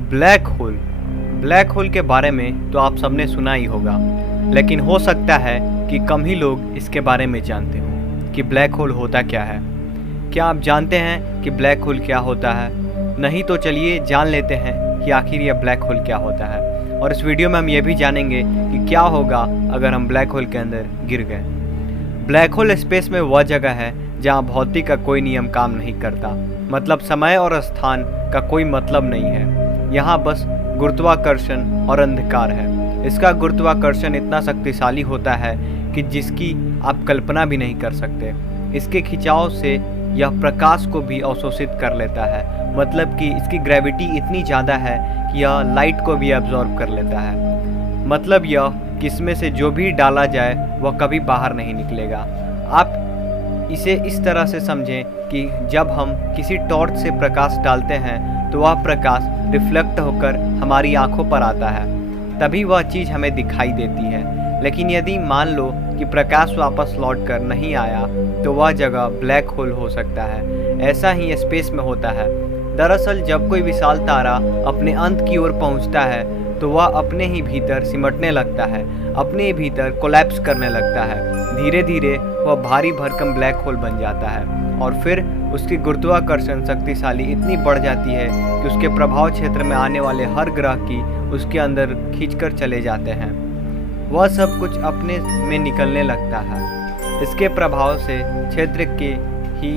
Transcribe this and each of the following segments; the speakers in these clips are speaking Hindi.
Black hole. ब्लैक होल के बारे में तो आप सबने सुना ही होगा, लेकिन हो सकता है कि कम ही लोग इसके बारे में जानते हों कि ब्लैक होल होता क्या है। क्या आप जानते हैं कि ब्लैक होल क्या होता है? नहीं तो चलिए जान लेते हैं कि आखिर यह ब्लैक होल क्या होता है। और इस वीडियो में हम ये भी जानेंगे कि क्या होगा अगर हम ब्लैक होल के अंदर गिर गए। ब्लैक होल स्पेस में वह जगह है जहाँ भौतिक का कोई नियम काम नहीं करता, मतलब समय और स्थान का कोई मतलब नहीं है। यहाँ बस गुरुत्वाकर्षण और अंधकार है। इसका गुरुत्वाकर्षण इतना शक्तिशाली होता है कि जिसकी आप कल्पना भी नहीं कर सकते। इसके खिंचाव से यह प्रकाश को भी अवशोषित कर लेता है, मतलब कि इसकी ग्रेविटी इतनी ज़्यादा है कि यह लाइट को भी एब्जॉर्ब कर लेता है। मतलब यह कि इसमें से जो भी डाला जाए वह कभी बाहर नहीं निकलेगा। आप इसे इस तरह से समझें कि जब हम किसी टॉर्च से प्रकाश डालते हैं तो वह प्रकाश रिफ्लेक्ट होकर हमारी आंखों पर आता है, तभी वह चीज़ हमें दिखाई देती है। लेकिन यदि मान लो कि प्रकाश वापस लौट कर नहीं आया तो वह जगह ब्लैक होल हो सकता है। ऐसा ही स्पेस में होता है। दरअसल जब कोई विशाल तारा अपने अंत की ओर पहुंचता है तो वह अपने ही भीतर सिमटने लगता है, अपने ही भीतर कोलैप्स करने लगता है। धीरे धीरे वह भारी भरकम ब्लैक होल बन जाता है और फिर उसकी गुरुत्वाकर्षण शक्तिशाली इतनी बढ़ जाती है कि उसके प्रभाव क्षेत्र में आने वाले हर ग्रह की उसके अंदर खींचकर चले जाते हैं। वह सब कुछ अपने में निकलने लगता है। इसके प्रभाव से क्षेत्र के ही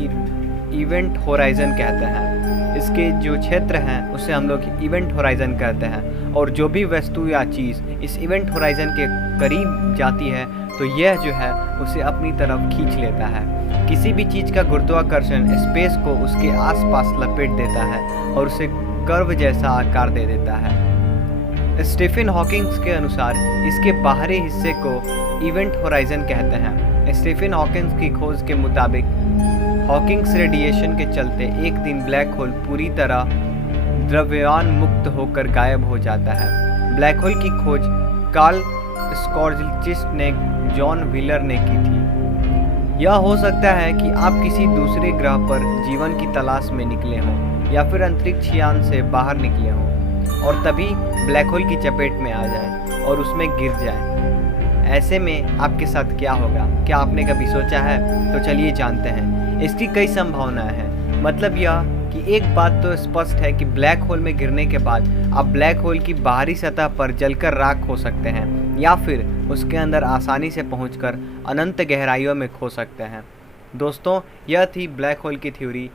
इवेंट होराइजन कहते हैं। इसके जो क्षेत्र हैं उसे हम लोग इवेंट होराइजन कहते हैं, और जो भी वस्तु या चीज़ इस इवेंट होराइजन के करीब जाती है तो यह जो है उसे अपनी तरफ खींच लेता है। किसी भी चीज़ का गुरुत्वाकर्षण स्पेस को उसके आसपास लपेट देता है और उसे कर्व जैसा आकार दे देता है। स्टीफन हॉकिंग के अनुसार इसके बाहरी हिस्से को इवेंट होराइजन कहते हैं। स्टीफन हॉकिंग की खोज के मुताबिक हॉकिंग्स रेडिएशन के चलते एक दिन ब्लैक होल पूरी तरह द्रव्यमान मुक्त होकर गायब हो जाता है। ब्लैक होल की खोज कार्ल स्कॉर्जिल्चिस्ट ने जॉन व्हीलर ने की थी। यह हो सकता है कि आप किसी दूसरे ग्रह पर जीवन की तलाश में निकले हों या फिर अंतरिक्ष यान से बाहर निकले हों और तभी ब्लैक होल की चपेट में आ जाए और उसमें गिर जाए। ऐसे में आपके साथ क्या होगा? क्या आपने कभी सोचा है? तो चलिए जानते हैं। इसकी कई संभावनाएं हैं। मतलब यह कि एक बात तो स्पष्ट है कि ब्लैक होल में गिरने के बाद आप ब्लैक होल की बाहरी सतह पर जलकर राख हो सकते हैं या फिर उसके अंदर आसानी से पहुंचकर अनंत गहराइयों में खो सकते हैं। दोस्तों, यह थी ब्लैक होल की थ्योरी